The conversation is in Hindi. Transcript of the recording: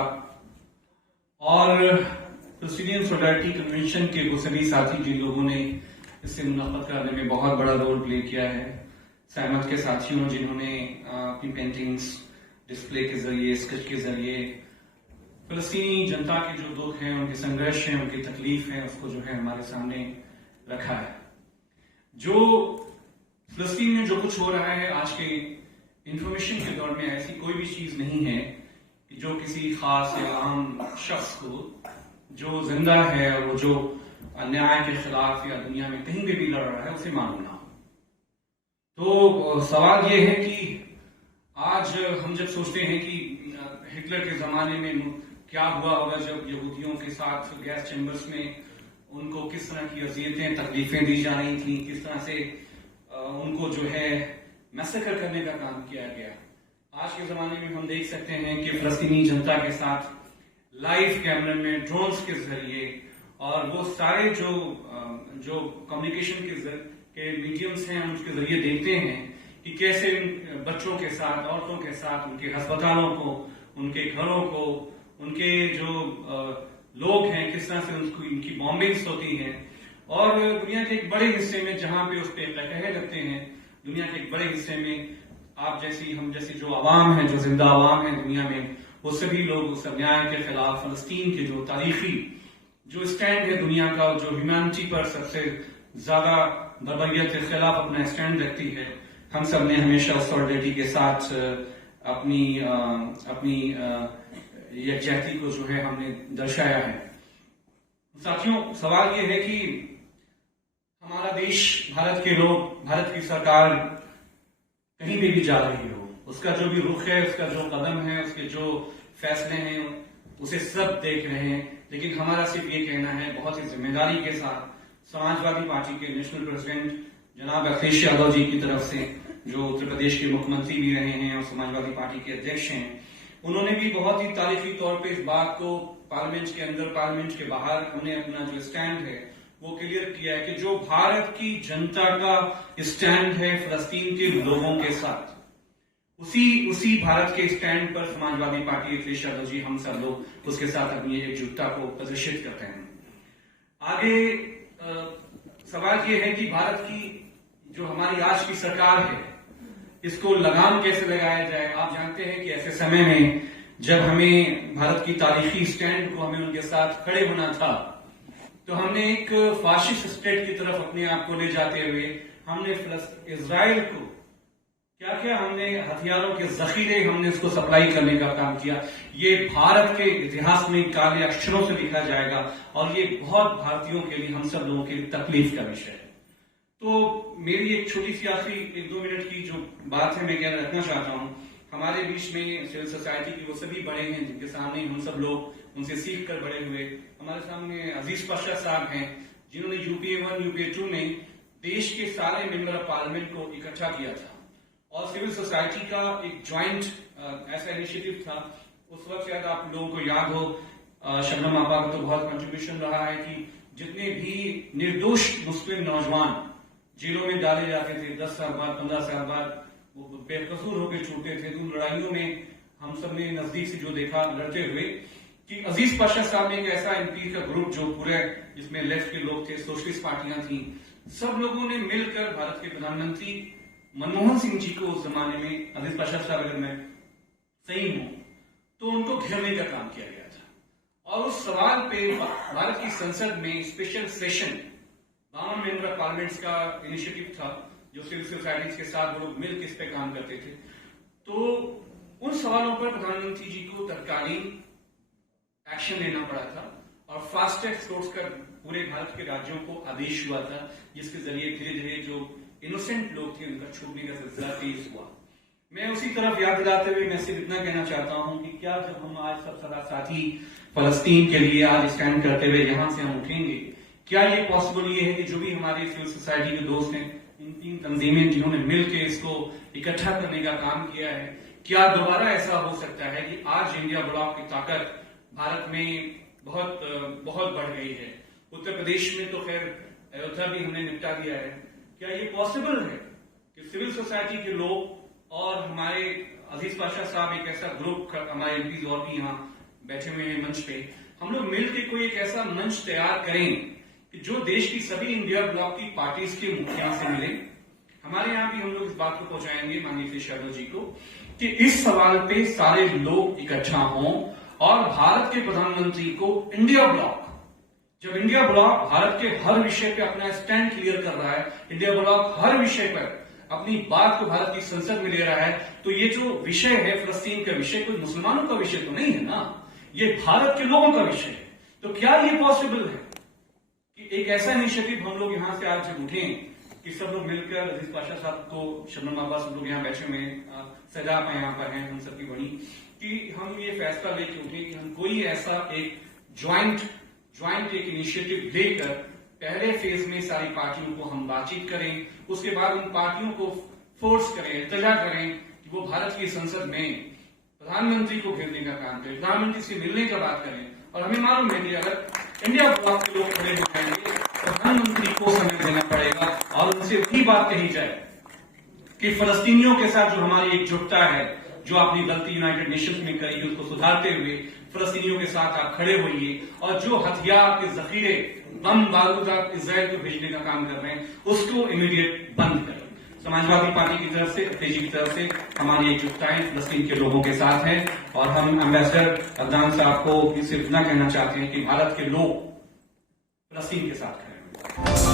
साहब और प्रेसिडेंट सोलिडारिटी कन्वेंशन के वो सभी साथी जिन लोगों ने इससे मुनाफत करने में बहुत बड़ा रोल प्ले किया है, सहमत के साथियों जिन्होंने अपनी पेंटिंग्स डिस्प्ले के जरिए, स्केच के जरिए फलस्तीनी जनता के जो दुख हैं, उनके संघर्ष हैं, उनकी तकलीफ है, उसको जो है हमारे सामने रखा है। जो फलस्तीन में जो कुछ हो रहा है आज के इंफॉर्मेशन के दौर में, ऐसी कोई भी चीज नहीं है कि जो किसी खास या आम शख्स को जो जिंदा है और वो जो अन्याय के खिलाफ या दुनिया में कहीं भी लड़ रहा है उसे मालूम ना हो। तो सवाल ये है कि आज हम जब सोचते हैं कि हिटलर के जमाने में क्या हुआ होगा जब यहूदियों के साथ गैस चैम्बर्स में उनको किस तरह की अजियतें, तकलीफें दी जा रही थी, किस तरह से उनको जो है मैसेकर करने का काम किया गया। आज के जमाने में हम देख सकते हैं कि फलस्तीनी जनता के साथ लाइव कैमरे में, ड्रोन्स के जरिए और वो सारे जो कम्युनिकेशन के मीडियम्स हैं उसके जरिए देखते हैं कि कैसे बच्चों के साथ, औरतों के साथ, उनके अस्पतालों को, उनके घरों को, उनके जो लोग हैं किस तरह से उनकी बॉम्बिंग्स होती हैं। और दुनिया के एक बड़े हिस्से में जहां पे उस पर कहे लगते हैं, दुनिया के एक बड़े हिस्से में आप जैसी, हम जैसी जो आवाम है, जो जिंदा आवाम है दुनिया में, वो सभी लोग उस अन्याय के खिलाफ फलस्तीन के जो तारीखी जो स्टैंड है दुनिया का, जो ह्यूमैनिटी पर सबसे ज्यादा बर्बरियत के खिलाफ अपना स्टैंड रखती है, हम सब ने हमेशा सॉलिडरिटी के साथ अपनी यकजहती को जो है हमने दर्शाया है। साथियों, सवाल ये है कि हमारा देश, भारत के लोग, भारत की सरकार कहीं भी जा रही हो, उसका जो भी रुख है, उसका जो कदम है, उसके जो फैसले हैं, उसे सब देख रहे हैं। लेकिन हमारा सिर्फ ये कहना है बहुत ही जिम्मेदारी के साथ, समाजवादी पार्टी के नेशनल प्रेसिडेंट जनाब अखिलेश यादव जी की तरफ से, जो उत्तर प्रदेश के मुख्यमंत्री भी रहे हैं और समाजवादी पार्टी के अध्यक्ष हैं, उन्होंने भी बहुत ही तारीखी तौर पे इस बात को पार्लियामेंट के अंदर, पार्लियामेंट के बाहर हमने अपना जो स्टैंड है वो क्लियर किया है कि जो भारत की जनता का स्टैंड है फलस्तीन के लोगों के साथ, उसी भारत के स्टैंड पर समाजवादी पार्टी, अखिलेश यादव जी, हम सब लोग उसके साथ अपनी एकजुटता को प्रदर्शित करते हैं। आगे सवाल ये है कि भारत की जो हमारी आज की सरकार है, इसको लगाम कैसे लगाया जाए। आप जानते हैं कि ऐसे समय में जब हमें भारत की तारीखी स्टैंड को, हमें उनके साथ खड़े होना था, तो हमने एक फाशिस्ट स्टेट की तरफ अपने आप को ले जाते हुए हमने इजराइल को क्या क्या हमने हथियारों के जखीरे हमने उसको सप्लाई करने का काम किया। ये भारत के इतिहास में काले अक्षरों से लिखा जाएगा और ये बहुत भारतीयों के लिए, हम सब लोगों के लिए तकलीफ का विषय है। तो मेरी एक छोटी सी आखिरी 1-2 मिनट की जो बात है मैं क्या रखना चाहता हूँ। हमारे बीच में सिविल सोसाइटी के वो सभी बड़े हैं जिनके सामने हम सब लोग उनसे सीख कर बड़े हुए। हमारे सामने अजीज पाशा साहब हैं जिन्होंने यूपीए 1, यूपीए 2 में देश के सारे मेंबर ऑफ पार्लियामेंट को इकट्ठा किया था और सिविल सोसाइटी का एक ज्वाइंट ऐसा इनिशिएटिव था। उस वक्त शायद आप लोगों को याद हो, शबनम आपा का तो बहुत कंट्रीब्यूशन रहा है कि जितने भी निर्दोष मुस्लिम नौजवान जेलों में डाले जाते थे, 10 साल बाद, 15 साल बाद वो बेकसूर होकर छूटते थे। उन लड़ाइयों में हम सब ने नजदीक से जो देखा लड़ते हुए कि अजीज पाशा साहब ने एक ऐसा एमपी का ग्रुप जो पूरे, जिसमें लेफ्ट के लोग थे, सोशलिस्ट पार्टियां थी, सब लोगों ने मिलकर भारत के प्रधानमंत्री मनमोहन सिंह जी को उस जमाने में, अजीज पाशा साहब अगर मैं सही हूं तो उनको घेरने का काम किया गया था। और उस सवाल पे भारत की संसद में special session 52 member of parliaments का इनिशिएटिव था जो सिविल सोसाइटीज के साथ वो लोग मिलकर इस पे काम करते थे। तो उन सवालों पर प्रधानमंत्री जी को तत्कालीन एक्शन लेना पड़ा था और फास्ट ट्रैक कोर्ट्स का पूरे भारत के राज्यों को आदेश हुआ था, जिसके जरिए धीरे धीरे जो इनोसेंट लोग थे उनका छूटने का सिलसिला तेज हुआ। मैं उसी तरफ याद दिलाते हुए मैं सिर्फ इतना कहना चाहता हूं कि क्या जब हम आज सब सदा साथी फलस्तीन के लिए आज स्टैंड करते हुए यहां से हम उठेंगे, क्या ये पॉसिबल ये है कि जो भी हमारे सिविल सोसाइटी के दोस्त हैं, इन 3 तंजीमें जिन्होंने मिलकर इसको इकट्ठा करने का काम किया है, क्या दोबारा ऐसा हो सकता है कि आज इंडिया ब्लॉक की ताकत भारत में बहुत बहुत बढ़ गई है। उत्तर प्रदेश में तो खैर अयोध्या भी हमने निपटा दिया है। क्या ये पॉसिबल है कि सिविल सोसाइटी के लोग और हमारे अजीज पाशा साहब एक ऐसा ग्रुप, हमारे एमपीज और भी यहाँ बैठे हुए हैं मंच पे, हम लोग मिलकर कोई एक ऐसा मंच तैयार करें कि जो देश की सभी इंडिया ब्लॉक की पार्टीज के मुखिया से मिले। हमारे यहां भी हम लोग इस बात को पहुंचाएंगे माननीय श्री यादव जी को कि इस सवाल पे सारे लोग इकट्ठा हों और भारत के प्रधानमंत्री को इंडिया ब्लॉक, जब इंडिया ब्लॉक भारत के हर विषय पे अपना स्टैंड क्लियर कर रहा है, इंडिया ब्लॉक हर विषय पर अपनी बात को भारत की संसद में ले रहा है, तो ये जो विषय है फलस्तीन का विषय कोई मुसलमानों का विषय तो नहीं है ना, ये भारत के लोगों का विषय है। तो क्या ये पॉसिबल है कि एक ऐसा इनिशिएटिव हम लोग यहां से आज जब उठें कि सब लोग मिलकर अजीज पाशा साहब को, शबनम अब्बास, सब लोग यहाँ बैठे हुए हैं, सैदाब यहाँ पर हैं, हम सबकी बड़ी, कि हम ये फैसला लेके उठे कि हम कोई ऐसा एक ज्वाइंट एक इनिशिएटिव लेकर पहले फेज में सारी पार्टियों को हम बातचीत करें, उसके बाद उन पार्टियों को फोर्स करें, इल्तिजा करें कि वो भारत की संसद में प्रधानमंत्री को घेरने का काम करें, प्रधानमंत्री से मिलने का बात करें। और हमें मालूम है कि अगर इंडिया ब्लॉक के लोग खड़े हो जाएंगे, प्रधानमंत्री को समय देना पड़ेगा और उनसे भी बात कही जाए कि फलस्तीनियों के साथ जो हमारी एकजुटता है, जो अपनी गलती यूनाइटेड नेशंस में करी उसको सुधारते हुए फलस्तीनियों के साथ आप खड़े होइए, और जो हथियार के जखीरे, बम बारूद आप इजराइल को भेजने का काम कर रहे हैं, उसको इमीडिएट बंद करें। समाजवादी पार्टी की तरफ से, तेजी की तरफ से हमारी एकजुटताएं फलस्तीन के लोगों के साथ है, और हम एम्बेसडर अदनान साहब को सिर्फ इतना कहना चाहते हैं कि भारत के लोग फलस्तीन के साथ खड़े हैं।